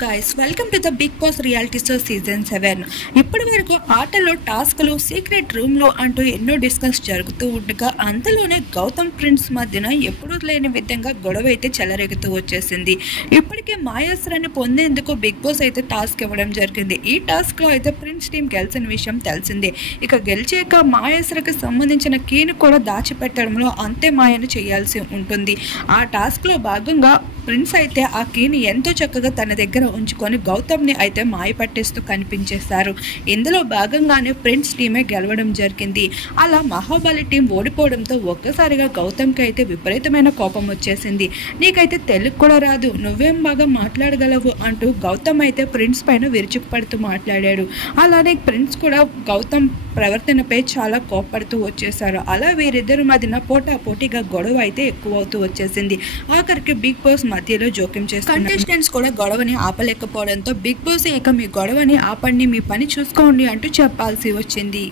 Guys, welcome to the Bigg Boss reality show season 7. ఇప్పటి వరకు ఆటలో టాస్క్లు, సీక్రెట్ రూమ్లో అంటూ ఎన్నో డిస్కస్ జరుగుతూ ఉండగా అంతలోనే గౌతమ్ ప్రిన్స్ మధ్యన ఎప్పుడూ లేని విధంగా గొడవ అయితే చెలరేగుతూ వచ్చేసింది. ఇప్పటికే మాయాస్త్రాన్ని పొందేందుకు బిగ్ బాస్ అయితే టాస్క్ ఇవ్వడం జరిగింది. ఈ టాస్క్లో అయితే ప్రిన్స్ టీం గెలిచిన విషయం తెలిసిందే. ఇక గెలిచాక మాయాస్త్రకి సంబంధించిన కీని కూడా దాచిపెట్టడంలో అంతే మాయను చేయాల్సి ఉంటుంది. ఆ టాస్క్లో భాగంగా ప్రిన్స్ అయితే ఆ కీని ఎంతో చక్కగా తన దగ్గర ఉంచుకొని గౌతమ్ని అయితే మాయపట్టేస్తూ కనిపించేశారు. ఇందులో భాగంగానే ప్రిన్స్ టీమే గెలవడం జరిగింది. అలా మహాబలి టీం ఓడిపోవడంతో ఒక్కసారిగా గౌతమ్కి అయితే విపరీతమైన కోపం వచ్చేసింది. నీకైతే తెలుగు కూడా రాదు, నువ్వేం బాగా మాట్లాడగలవు అంటూ గౌతమ్ అయితే ప్రిన్స్ పైన విరుచుకుపడుతూ మాట్లాడాడు. అలానే ప్రిన్స్ కూడా గౌతమ్ ప్రవర్తనపై చాలా కోప్పడుతూ వచ్చేసారు. అలా వీరిద్దరి మధ్యన పోటాపోటీగా గొడవ అయితే ఎక్కువ అవుతూ వచ్చేసింది. ఆఖరికి బిగ్ బాస్ మధ్యలో జోక్యం చేస్తున్నారు. కంటెస్టెంట్స్ కూడా గొడవని ఆపలేకపోవడంతో బిగ్ బాస్ ఇక మీ గొడవని ఆపండి, మీ పని చూసుకోండి అంటూ చెప్పాల్సి వచ్చింది.